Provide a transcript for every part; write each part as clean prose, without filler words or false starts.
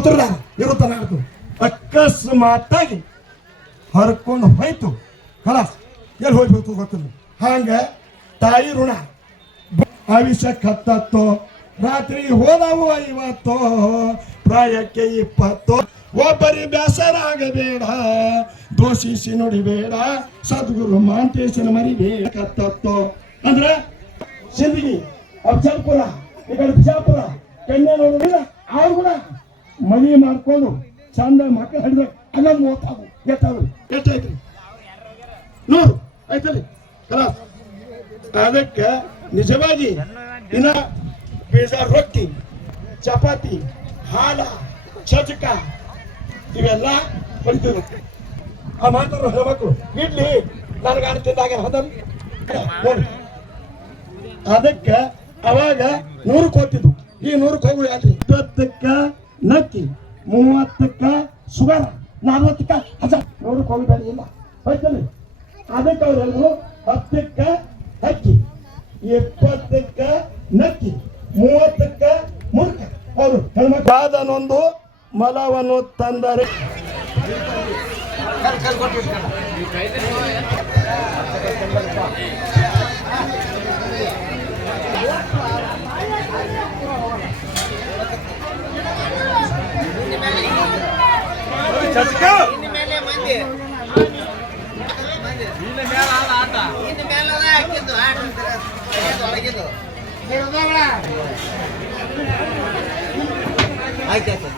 ದೋತ್ರದಾರ ಇರುತ್ತಾನ ಅಕಸ್ಮಾತಾಗಿ ಹರ್ಕೊಂಡು ಹೋಯ್ತು ಖಲಾಸ್ ಎಲ್ಲಿ ಹೋಗ್ಬೇಕು ಗೊತ್ತಿಲ್ಲ. ಹಂಗ ತಾಯಿ ಋಣ ಆವಿಷಕ್ಕೆ ಹತ್ತತ್ತು ರಾತ್ರಿ ಹೋದವು 50 ಪ್ರಾಯಕ್ಕೆ 20 ಒಬ್ಬರಿ ಬೇಸರ ಆಗಬೇಡ ದೋಷಿಸಿ ನುಡಿಬೇಡ ಸದ್ಗುರು ಮಾಂತೇಶನ ಮರಿಬೇಡ ಕತ್ತತ್ತು ಅಂದ್ರೆ ಸಿಂದಗಿ ಅಫಜಲ್ಪುರ ಈ ಕಡೆ ಬಿಜಾಪುರ ಕನ್ಯಾ ನೋಡಿಲ್ಲ ಅವ್ರು ಕೂಡ ಮದುವೆ ಮಾಡ್ಕೊಂಡು ಚಂದ ಮಕ್ಕಳು ಹಿಡಿದ ಅಲ್ಲ 30 ಎಷ್ಟಾದ್ರು ಎಷ್ಟೈತ್ರಿ 100 ಆಯ್ತಲ್ಲಿ ಖಲಾಸ್. ಅದಕ್ಕೆ ನಿಜವಾಗಿ ಇನ್ನ ಬೀಜ ರೊಟ್ಟಿ ಚಪಾತಿ ಹಾಲ ಚಚಕ ಇವೆಲ್ಲ ಬಡಿತೀವಿ. ಆ ಮಾತಾಡೋ ಹೆಣ್ಮಕ್ಳು ಇಡ್ಲಿ ನನಗೆ ತಿಂದಾಗ ನೋಡಿ ಅದಕ್ಕೆ ಅವಾಗ 100ಕ್ಕೆ ಹೋಗ್ತಿದ್ವು. ಈ 100ಕ್ಕೆ ಹೋಗುವ ಯಾಕ್ರಿ 20ಕ್ಕೆ ನಕ್ಕಿ 30ಕ್ಕೆ ಶುಗರ್ 40ಕ್ಕೆ 100ಕ್ಕೆ ಹೋಗಬೇಡಿ ಇಲ್ಲ ಹೋಯ್ತಲ್ಲಿ. ಅದಕ್ಕೆ ಅವ್ರೆಲ್ಲರೂ 10ಕ್ಕೆ ಅಕ್ಕಿ 20ಕ್ಕೆ ನಕ್ಕಿ 30ಕ್ಕೆ ಮುರ್ಕ ಅವರು ಹೆಣ್ಮಕ್ಳು ಅದನ್ನೊಂದು ಮಲವನ್ನು ತಂದರೆ ಆಯ್ತಾಯ್ತು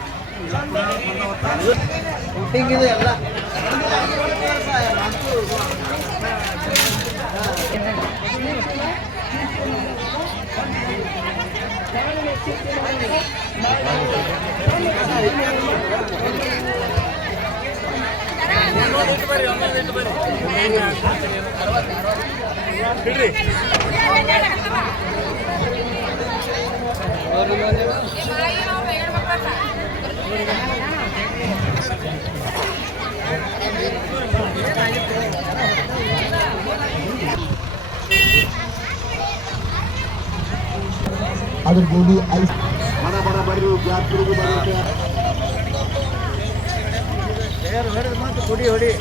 ಹಿಂಗಿದೆ ಎಲ್ಲ ಅದ್ರ ಗೋಧಿ ಐಸ್ ಬಡ ಬರ್ರಿ ಜಾತ್ರೆಗೂ ಬರೋಕೆ ಹೊಡಿ ಹೊಡಿ